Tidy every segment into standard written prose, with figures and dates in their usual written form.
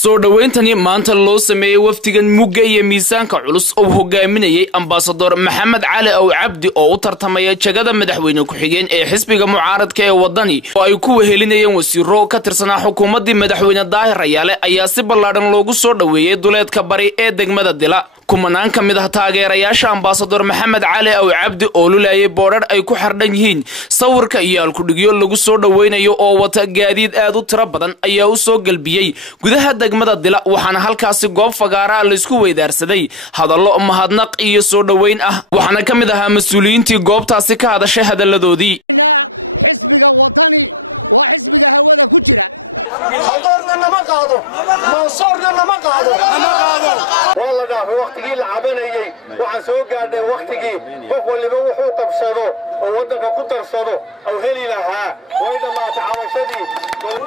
soo dhaweentani maanta loo sameeyay waftigan mugga iyo miisaanka culus oo hogaaminayay ambassador Maxamed Cali Aw Cabdi oo u tartamaya jagada madaxweyne ku xigeen ee xisbiga mucaaradka ee wadani oo ay ku wehelinayeen wasiiro ka tirsanaa xukuumadda madaxweyne Daahir Rayaale ayaa si ballaaran loogu soo dhaweeyay duleedka bari ee degmada Dila kumanaan ka mid ah taageerayaasha ambassador Maxamed Cali Aw Cabdi oo lulayay boodhar ay ku xardhan yihiin sawirka iyo alkudhigyo lagu soo dhaweynayo oo wata gaadiid aad u tiro badan ayaa u soo galbiyay gudaha degmada Dila waxaana halkaasi goob fagaara la isku weydaarsaday hadallo mahadnaq iyo soo dhaweyn ah waxaana ka mid ahaa mas'uuliyiintii goobtaasi ka hadashay hadaladoodii xisbiga wadani waa xisbiga hawada ku jira خضرنا لما قادوا منصورنا لما قادوا والله ده وقتي لعبنايي waxaan soo gaadhay waqtigii qof waliba wuxuu qabsado oo wadanka ku tarsado oo heli lahaa way dhamaatay cabashadii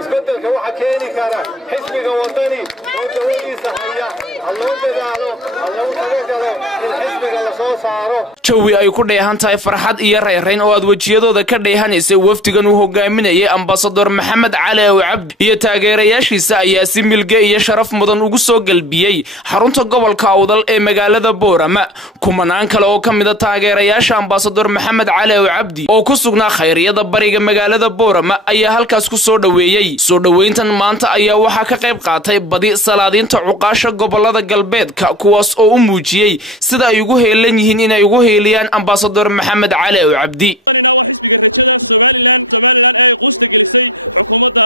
isbedelka waxa keeni kara xisbiga wadani oo dawadiisa haya alloo dadaalo alloo tagalo in xisbiga la soo saaro jawi ay ku dheehan tahay farxad iyo reereyn oo aad wajiyadooda ka dheehanaysay waftigan uu hogaaminayay ambassador Maxamed Cali Aw Cabdi iyo taageerayaashiisa ayaa si milge iyo sharaf mudan ugu soo galbiyay xarunta gobolka Awdal ee magaalada Boorama kumanaan kale oo ka mid ah taageerayaasha ambassador Maxamed Cali Aw Cabdi oo ku sugnaa khayriyada bariga magaalada Boorama ayaa halkaas ku soo dhaweeyay soo dhaweyntan maanta ayaa waxa ka qayb qaatay badi salaadiinta cuqaasha gobolada galbeedka kuwaas oo u muujiyay sida ay ugu heelan yihiin inay ugu heeliyaan ambassador Maxamed Cali Aw Cabdi anina wax xisbiga rajada Somaliland ay quusta gelisay xukuumadda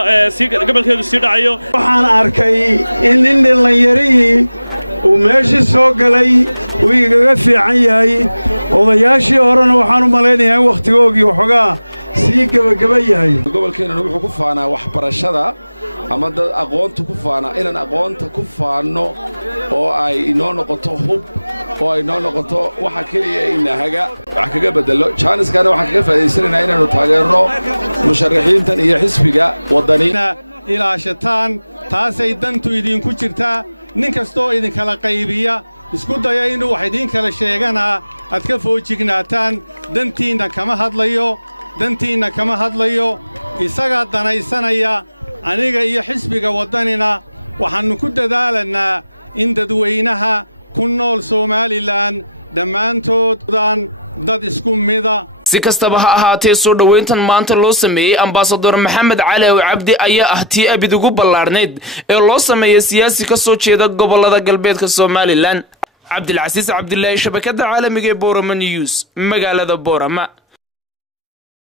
gobolkeedu si dhacayo waxaan arkay in dhalinyarihii uu meeshii soo galay uu igaga fiican yahay odayaashii horena waxaan u malaynayaa in waqtigoogii waxoogaa sii gabagaba yahay gobolkeenana wuxuu ku faanaa waxbarashada ama dad aqoonta ku faana inaan aqoonta ku faanno oo ay inoo noqoto hub oo ay inoo noqoto waxa keliya inahaga wax kaga bedelo jaaniskana waxaan kaga faa'iidaysanaynaa inaanu taageerno musharaxiintan iyo xisbiga wadani ilaashataan taasay dantu idinku jirtaa nin kastoo idinkala qaybiya isku daya inuu wax idin kala sheeganaa aad ka foojignaataan dantiinna kama hadlayo isagaa danaysanaya aniga iyo xisbiga waddanina waxaannu ku dadaalannaa in dadweynaha ku nool Somaliland dhammaantoodaan dad isku mida si kastaba ha ahaatee soo dhaweyntan maanta loo sameeyay ambassador Maxamed Cali Aw Cabdi ayaa ah tii abid ugu ballaarneed ee loo sameeyay siyaasi ka soo jeeda gobolada galbeedka Somaliland Cabdilcasiis Cabdilaahi shabakada caalamiga ee Boorama News magaalada Boorama